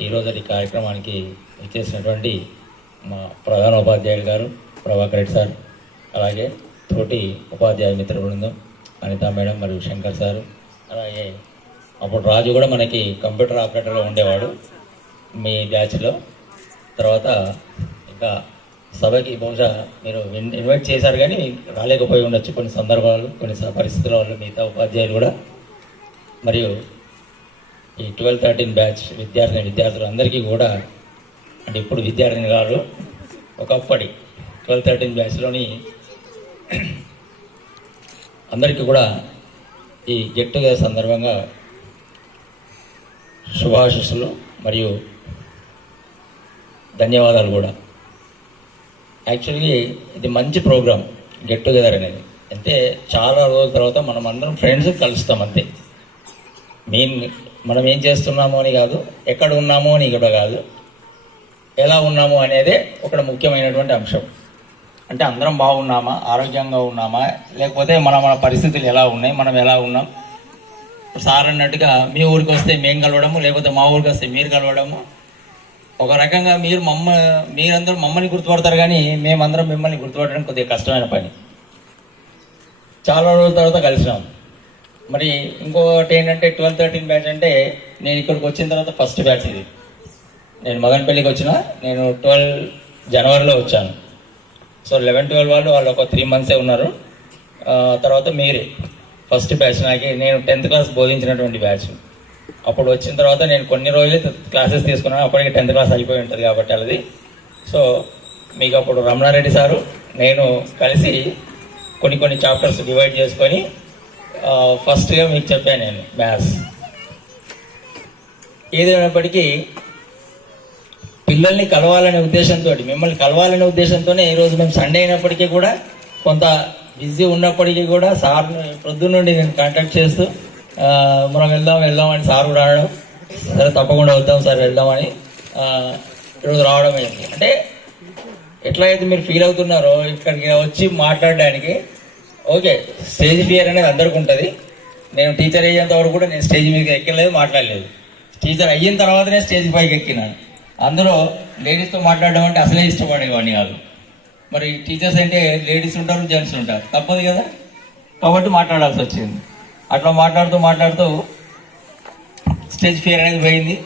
కార్యక్రమానికి ఇచ్చేసినటువంటి మా ప్రధాన ఉపాధ్యాయులు గారు ప్రభాకర్ రెడ్డి సార్ అలాగే తోటి ఉపాధ్యాయ మిత్ర బృందం అనితా మేడం మరియు శంకర్ సారు అలాగే అప్పుడు రాజు కూడా మనకి కంప్యూటర్ ఆపరేటర్లో ఉండేవాడు మీ బ్యాచ్లో. తర్వాత ఇంకా సభకి బహుశా మీరు ఇన్వైట్ చేశారు కానీ రాలేకపోయి ఉండొచ్చు కొన్ని సందర్భాలు కొన్ని స- పరిస్థితుల వల్ల మిగతా ఉపాధ్యాయులు కూడా. మరియు ఈ ట్వెల్వ్ థర్టీన్ బ్యాచ్ విద్యార్థిని విద్యార్థులు అందరికీ కూడా అంటే ఇప్పుడు విద్యార్థిని కాదు ఒకప్పటి ట్వెల్వ్ థర్టీన్ బ్యాచ్లోని అందరికీ కూడా ఈ గెట్ టుగెదర్ సందర్భంగా శుభాశిస్సులు మరియు ధన్యవాదాలు కూడా. యాక్చువల్లీ ఇది మంచి ప్రోగ్రామ్ గెట్ టుగెదర్ అనేది. అంటే చాలా రోజుల తర్వాత మనం అందరం ఫ్రెండ్స్ కలుస్తాం అంతే. మెయిన్ మనం ఏం చేస్తున్నామో అని కాదు ఎక్కడ ఉన్నామో అని కూడా కాదు. ఎలా ఉన్నాము అనేదే ఒక ముఖ్యమైనటువంటి అంశం. అంటే అందరం బాగున్నామా ఆరోగ్యంగా ఉన్నామా లేకపోతే మన మన పరిస్థితులు ఎలా ఉన్నాయి మనం ఎలా ఉన్నాం? సార్ అన్నట్టుగా మీ ఊరికి వస్తే మేము కలవడము లేకపోతే మా ఊరికి వస్తే మీరు కలవడము. ఒక రకంగా మీరు మమ్మ మీరందరూ మమ్మల్ని గుర్తుపడతారు కానీ మేమందరం మిమ్మల్ని గుర్తుపడడం కొద్దిగా కష్టమైన పని. చాలా రోజుల తర్వాత కలిసినాం. మరి ఇంకోటి ఏంటంటే ట్వెల్వ్ థర్టీన్ బ్యాచ్ అంటే నేను ఇక్కడికి వచ్చిన తర్వాత ఫస్ట్ బ్యాచ్ ఇది. నేను మగన్పల్లికి వచ్చిన నేను ట్వెల్వ్ జనవరిలో వచ్చాను. సో లెవెన్ ట్వెల్వ్ వాళ్ళు వాళ్ళు ఒక త్రీ మంత్సే ఉన్నారు. తర్వాత మీరే. ఫస్ట్ బ్యాచ్ నాకు నేను టెన్త్ క్లాస్ బోధించినటువంటి బ్యాచ్. అప్పుడు వచ్చిన తర్వాత నేను కొన్ని రోజులు క్లాసెస్ తీసుకున్నాను. అప్పటికి టెన్త్ క్లాస్ అయిపోయి ఉంటుంది కాబట్టి అది సో మీకు అప్పుడు రమణారెడ్డి సారు నేను కలిసి కొన్ని కొన్ని చాప్టర్స్ డివైడ్ చేసుకొని ఫస్ట్ ఇయర్ మీకు చెప్పాను నేను మ్యాథ్స్ ఏదైనప్పటికీ పిల్లల్ని కలవాలనే ఉద్దేశంతో మిమ్మల్ని కలవాలనే ఉద్దేశంతోనే ఈరోజు మేము సండే అయినప్పటికీ కూడా కొంత బిజీ ఉన్నప్పటికీ కూడా సార్ ప్రొద్దు నుండి నేను కాంటాక్ట్ చేస్తూ మనం వెళ్దాం వెళ్దాం అని సార్ కూడా రావడం సరే తప్పకుండా వద్దాం సార్ వెళ్దామని ఈరోజు రావడం అయింది. అంటే ఎట్లయితే మీరు ఫీల్ అవుతున్నారో ఇక్కడికి వచ్చి మాట్లాడడానికి ఓకే స్టేజ్ ఫియర్ అనేది అందరికీ ఉంటుంది. నేను టీచర్ అయ్యేంత వరకు కూడా నేను స్టేజ్ మీద ఎక్కలేదు మాట్లాడలేదు. టీచర్ అయిన తర్వాతనే స్టేజ్ పైకి ఎక్కినాను. అందులో లేడీస్తో మాట్లాడడం అంటే అసలే ఇష్టపడేవాడిని కాదు. మరి టీచర్స్ అంటే లేడీస్ ఉంటారు జెంట్స్ ఉంటారు. తప్పదు కదా? కాబట్టి మాట్లాడాల్సి వచ్చింది. అట్లా మాట్లాడుతూ మాట్లాడుతూ స్టేజ్ ఫియర్ అనేది పోయింది.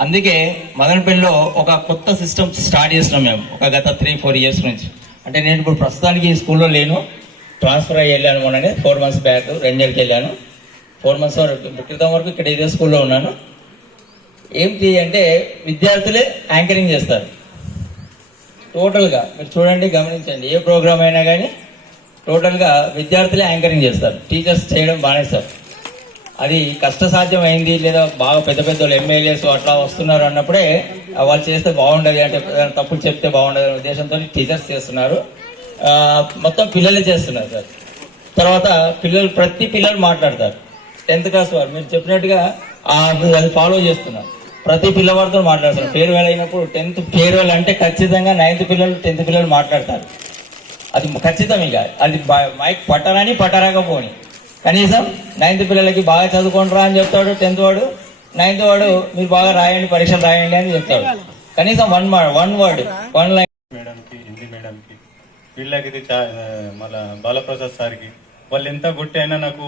అందుకే మదనపల్లిలో ఒక కొత్త సిస్టమ్ స్టార్ట్ చేసినాం మేము. ఒక గత త్రీ ఫోర్ ఇయర్స్ నుంచి. అంటే నేను ఇప్పుడు ప్రస్తుతానికి స్కూల్లో లేను. ట్రాన్స్ఫర్ అయ్యి వెళ్ళాను మొన్ననే. ఫోర్ మంత్స్ బ్యాక్ రెంజల్కి వెళ్ళాను. ఫోర్ మంత్స్ వరకు క్రితం వరకు ఇక్కడ ఇదే స్కూల్లో ఉన్నాను. ఏంటి అంటే విద్యార్థులే యాంకరింగ్ చేస్తారు. టోటల్గా మీరు చూడండి గమనించండి ఏ ప్రోగ్రామ్ అయినా కానీ టోటల్గా విద్యార్థులే యాంకరింగ్ చేస్తారు. టీచర్స్ చేయడం బానేస్తారు అది కష్టసాధ్యం అయింది లేదా బాగా పెద్ద పెద్ద వాళ్ళు ఎమ్మెల్యేస్ అట్లా వస్తున్నారు అన్నప్పుడే వాళ్ళు చేస్తే బాగుండదు అంటే తప్పులు చెప్తే బాగుండదు అనే ఉద్దేశంతో టీచర్స్ చేస్తున్నారు. మొత్తం పిల్లలే చేస్తున్నారు సార్. తర్వాత పిల్లలు ప్రతి పిల్లలు మాట్లాడతారు. టెన్త్ క్లాస్ వారు మీరు చెప్పినట్టుగా అది ఫాలో చేస్తున్నారు. ప్రతి పిల్లవాడితో మాట్లాడతారు. ఫేర్వెల్ అయినప్పుడు టెన్త్ ఫేర్వెల్ అంటే ఖచ్చితంగా నైన్త్ పిల్లలు టెన్త్ పిల్లలు మాట్లాడతారు. అది ఖచ్చితం ఇక. అది మైక్ పట్టరాని పట్టరాకపోని కనీసం నైన్త్ పిల్లలకి బాగా చదువుకుంటారా అని చెప్తాడు టెన్త్ వాడు. నైన్త్ వాడు మీరు బాగా రాయండి పరీక్షలు రాయండి అని చెప్తాడు. కనీసం one one word one line వీళ్ళకి ఇది చా మళ్ళా బాలప్రసాద్ సార్కి. వాళ్ళు ఎంత గుట్టి అయినా నాకు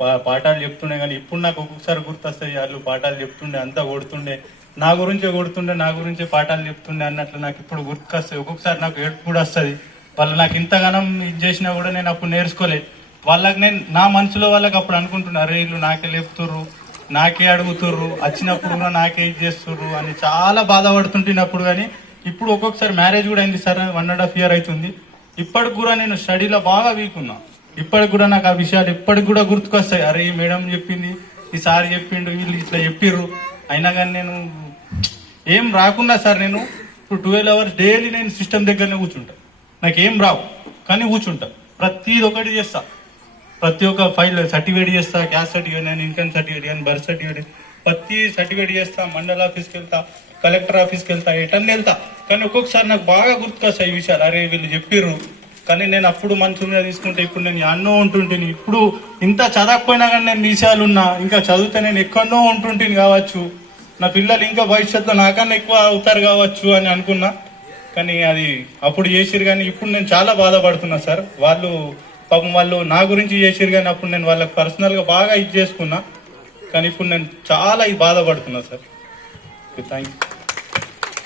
పా- పాఠాలు చెప్తుండే కానీ ఇప్పుడు నాకు ఒక్కొక్కసారి గుర్తొస్తాయి వాళ్ళు పాఠాలు చెప్తుండే అంతా కొడుతుండే. నా గురించే కొడుతుండే నా గురించే పాఠాలు చెప్తుండే అన్నట్లు నాకు ఇప్పుడు గుర్తుకొస్తాయి. ఒక్కొక్కసారి నాకు ఏడుపు కూడా వస్తుంది. వాళ్ళు నాకు ఇంతగానం ఇది చేసినా కూడా నేను అప్పుడు నేర్చుకోలే. వాళ్ళకి నేను నా మనసులో వాళ్ళకి అప్పుడు అనుకుంటున్నా అరే వీళ్ళు నాకే లేపుతుర్రు నాకే అడుగుతుర్రు వచ్చినప్పుడు కూడా నాకే ఇది చేస్తుర్రు అని చాలా బాధపడుతుంటున్నప్పుడు కానీ ఇప్పుడు ఒక్కొక్కసారి మ్యారేజ్ కూడా అయింది sir one and half year అవుతుంది. ఇప్పటికి కూడా నేను స్టడీలో బాగా వీకున్నా. ఇప్పటికి కూడా నాకు ఆ విషయాలు ఇప్పటికి కూడా గుర్తుకొస్తాయి. అరే ఈ మేడం చెప్పింది ఈ సార్ చెప్పిండు వీళ్ళు ఇట్లా చెప్పిర్రు. అయినా కానీ నేను ఏం రాకున్నా సార్ నేను. ఇప్పుడు ట్వెల్వ్ అవర్స్ డైలీ నేను సిస్టమ్ దగ్గరనే కూర్చుంటా. నాకు ఏం రావు కానీ కూర్చుంటా. ప్రతిది ఒకటి చేస్తా. ప్రతి ఒక్క ఫైల్ సర్టిఫికేట్ చేస్తా క్యాస్ట్ సర్టిఫికేట్ కానీ ఇన్కమ్ సర్టిఫికేట్ కానీ బర్త్ సర్టిఫికేట్ ప్రతి సర్టిఫికేట్ చేస్తా మండల ఆఫీస్కి వెళ్తా కలెక్టర్ ఆఫీస్కి వెళ్తా ఎటన్నీ వెళ్తా. కానీ ఒక్కొక్కసారి నాకు బాగా గుర్తుకొస్తాయి ఈ విషయాలు. అరే వీళ్ళు చెప్పిర్రు. కానీ నేను అప్పుడు మనసు మీద తీసుకుంటే ఇప్పుడు నేను ఎన్నో ఉంటుంటిని. ఇప్పుడు ఇంత చదవకపోయినా కానీ నేను విషయాలు ఉన్నా ఇంకా చదివితే నేను ఎక్కడో ఉంటుంటిని కావచ్చు. నా పిల్లలు ఇంకా భవిష్యత్తులో నాకన్నా ఎక్కువ అవుతారు కావచ్చు అని అనుకున్నా. కానీ అది అప్పుడు చేసిరు కానీ ఇప్పుడు నేను చాలా బాధపడుతున్నా సార్. వాళ్ళు పాపం వాళ్ళు నా గురించి చేసిరు కానీ అప్పుడు నేను వాళ్ళకి పర్సనల్గా బాగా ఇది చేసుకున్నా. కానీ ఇప్పుడు నేను చాలా బాధపడుతున్నా సార్. Thank you